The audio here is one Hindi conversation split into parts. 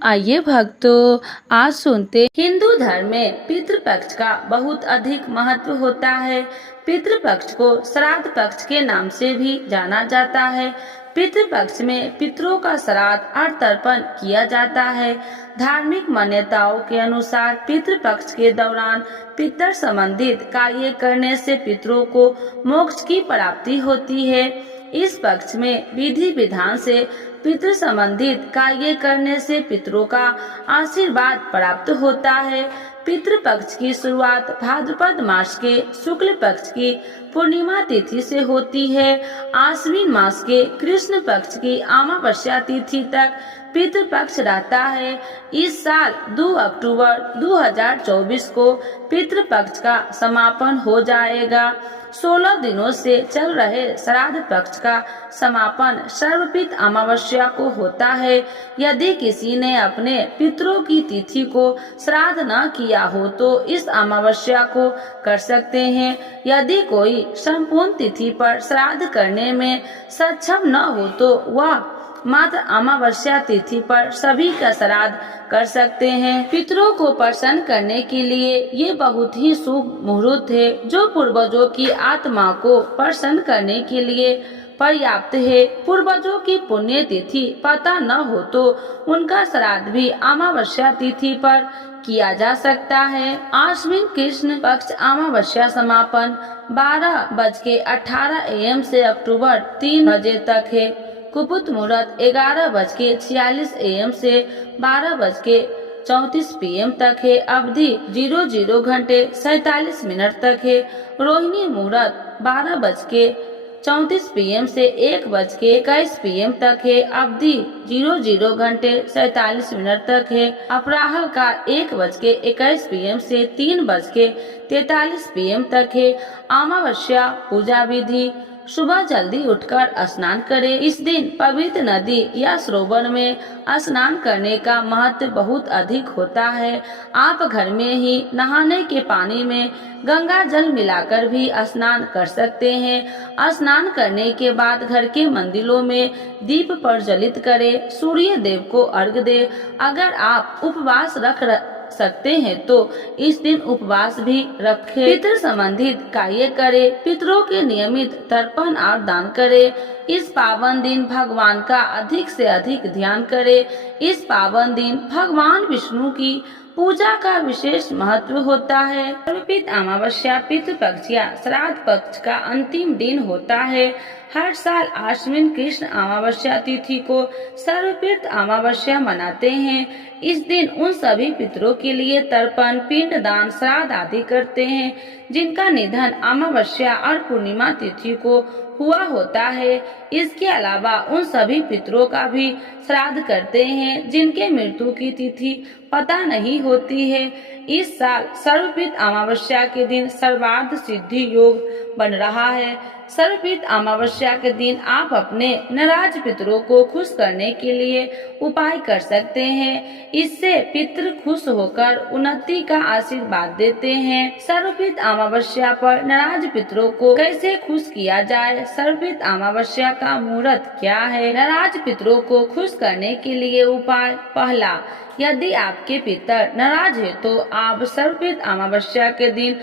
आइए भक्तों, आज सुनते हिंदू धर्म में पितृपक्ष का बहुत अधिक महत्व होता है। पितृपक्ष को श्राद्ध पक्ष के नाम से भी जाना जाता है। पितृपक्ष में पितरों का श्राद्ध और तर्पण किया जाता है। धार्मिक मान्यताओं के अनुसार पितृपक्ष के दौरान पितर संबंधित कार्य करने से पितरों को मोक्ष की प्राप्ति होती है। इस पक्ष में विधि विधान से पितृ संबंधित कार्य करने से पितरों का आशीर्वाद प्राप्त होता है। पितृ पक्ष की शुरुआत भाद्रपद मास के शुक्ल पक्ष की पूर्णिमा तिथि से होती है। आश्विन मास के कृष्ण पक्ष की अमावस्या तिथि तक पितृ पक्ष रहता है। इस साल 2 अक्टूबर 2024 को पितृ पक्ष का समापन हो जाएगा। 16 दिनों से चल रहे श्राद्ध पक्ष का समापन सर्वपित अमावस्या को होता है। यदि किसी ने अपने पितरों की तिथि को श्राद्ध न किया हो तो इस अमावस्या को कर सकते हैं। यदि कोई संपूर्ण तिथि पर श्राद्ध करने में सक्षम न हो तो वह मात्र अमावस्या तिथि पर सभी का श्राद्ध कर सकते हैं। पितरों को प्रसन्न करने के लिए ये बहुत ही शुभ मुहूर्त है, जो पूर्वजों की आत्मा को प्रसन्न करने के लिए पर्याप्त है। पूर्वजों की पुण्य तिथि पता न हो तो उनका श्राद्ध भी अमावस्या तिथि पर किया जा सकता है। आश्विन कृष्ण पक्ष अमावस्या समापन 12:18 AM से अक्टूबर 3 बजे तक है। कुपुत मुहूर्त 11:46 AM से 12:34 PM तक है। अवधि 00 घंटे 47 मिनट तक है। रोहिणी मुहूर्त 12:34 PM से 1:21 PM तक है। अवधि 00 घंटे 47 मिनट तक है। अपराह्न का 1:21 PM से 3:43 PM तक है। अमावस्या पूजा विधि: सुबह जल्दी उठकर स्नान करें। इस दिन पवित्र नदी या सरोवर में स्नान करने का महत्व बहुत अधिक होता है। आप घर में ही नहाने के पानी में गंगा जल मिलाकर भी स्नान कर सकते हैं। स्नान करने के बाद घर के मंदिरों में दीप प्रज्वलित करें। सूर्य देव को अर्घ्य दें। अगर आप उपवास रख सकते हैं तो इस दिन उपवास भी रखें। पितृ संबंधित कार्य करें। पितरों के नियमित तर्पण और दान करें। इस पावन दिन भगवान का अधिक से अधिक ध्यान करें। इस पावन दिन भगवान विष्णु की पूजा का विशेष महत्व होता है। सर्वपित अमावस्या पितृ पक्ष या श्राद्ध पक्ष का अंतिम दिन होता है। हर साल आश्विन कृष्ण अमावस्या तिथि को सर्वपित अमावस्या मनाते हैं। इस दिन उन सभी पितरों के लिए तर्पण, पिंड दान, श्राद्ध आदि करते हैं जिनका निधन अमावस्या और पूर्णिमा तिथि को हुआ होता है। इसके अलावा उन सभी पितरों का भी श्राद्ध करते हैं जिनके मृत्यु की तिथि पता नहीं होती है। इस साल सर्वपित अमावस्या के दिन सर्वार्थ सिद्धि योग बन रहा है। सर्वपित अमावस्या के दिन आप अपने नाराज पितरों को खुश करने के लिए उपाय कर सकते हैं। इससे पितृ खुश होकर उन्नति का आशीर्वाद देते हैं। सर्वपित अमावस्या पर नाराज पितरों को कैसे खुश किया जाए? सर्वपित अमावस्या का मुहूर्त क्या है? नाराज पितरों को खुश करने के लिए उपाय: पहला, यदि आपके पितर नाराज है तो आप सर्वपित अमावस्या के दिन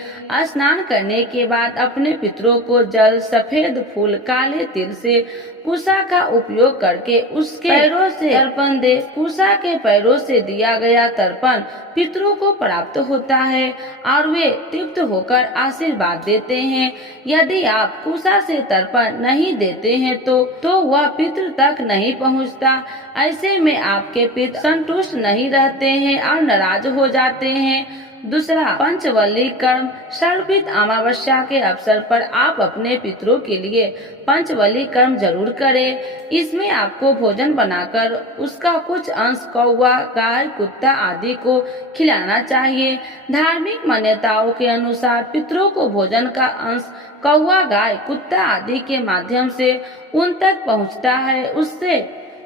स्नान करने के बाद अपने पितरों को जल, सफेद फूल, काले तिल से कुशा का उपयोग करके उसके पैरों से तर्पण दे। कुशा के पैरों से दिया गया तर्पण पितरों को प्राप्त होता है और वे तृप्त होकर आशीर्वाद देते हैं। यदि आप कुशा से तर्पण नहीं देते हैं तो वह पितृ तक नहीं पहुंचता। ऐसे में आपके पितृ संतुष्ट नहीं रहते हैं और नाराज हो जाते हैं। दूसरा, पंचवल्ली कर्म: सर्वपित अमावस्या के अवसर पर आप अपने पितरों के लिए पंचवल्ली कर्म जरूर करें। इसमें आपको भोजन बनाकर उसका कुछ अंश कौवा, गाय, कुत्ता आदि को खिलाना चाहिए। धार्मिक मान्यताओं के अनुसार पितरों को भोजन का अंश कौवा, गाय, कुत्ता आदि के माध्यम से उन तक पहुंचता है। उससे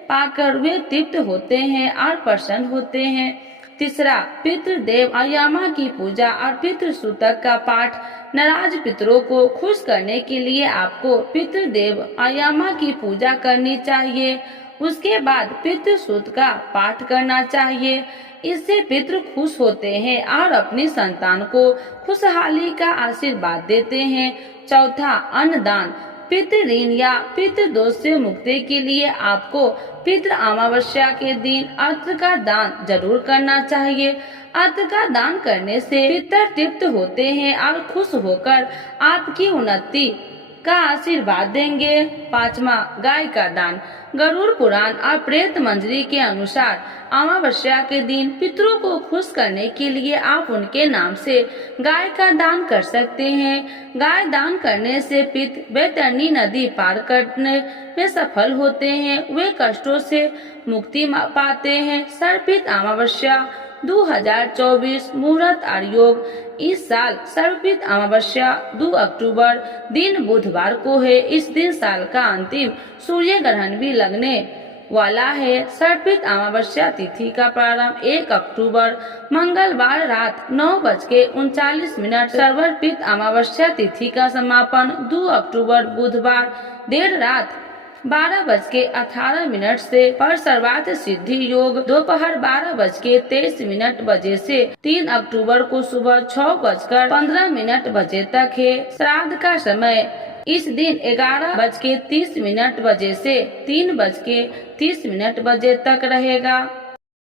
पाकर वे तृप्त होते हैं और प्रसन्न होते हैं। तीसरा, पितृदेव आयामा की पूजा और पितृ सूतक का पाठ: नाराज पितरों को खुश करने के लिए आपको पितृदेव आयामा की पूजा करनी चाहिए। उसके बाद पितृ सूक्त का पाठ करना चाहिए। इससे पितृ खुश होते हैं और अपनी संतान को खुशहाली का आशीर्वाद देते हैं। चौथा, अन्नदान। पितृ ऋण या पितृ दोष से मुक्ति के लिए आपको पितृ अमावस्या के दिन अर्थ का दान जरूर करना चाहिए। अर्थ का दान करने से पितृ तृप्त होते हैं और खुश होकर आपकी उन्नति का आशीर्वाद देंगे। पांचवा, गाय का दान। गरुड़ पुराण और प्रेत मंजरी के अनुसार अमावस्या के दिन पितरों को खुश करने के लिए आप उनके नाम से गाय का दान कर सकते हैं। गाय दान करने से पित बैतरणी नदी पार करने में सफल होते हैं, वे कष्टों से मुक्ति पाते हैं। सर्पित अमावस्या 2024 मुहूर्त और योग। इस साल सर्पित अमावस्या 2 अक्टूबर दिन बुधवार को है। इस दिन साल का अंतिम सूर्य ग्रहण भी लगने वाला है। सर्पित अमावस्या तिथि का प्रारंभ 1 अक्टूबर मंगलवार रात 9:39। सर्पित अमावस्या तिथि का समापन 2 अक्टूबर बुधवार देर रात 12:18 से पर सर्वार्थ सिद्धि योग दोपहर 12:23 बजे से 3 अक्टूबर को सुबह 6:15 बजे तक है। श्राद्ध का समय इस दिन 11:30 बजे से 3:30 बजे तक रहेगा।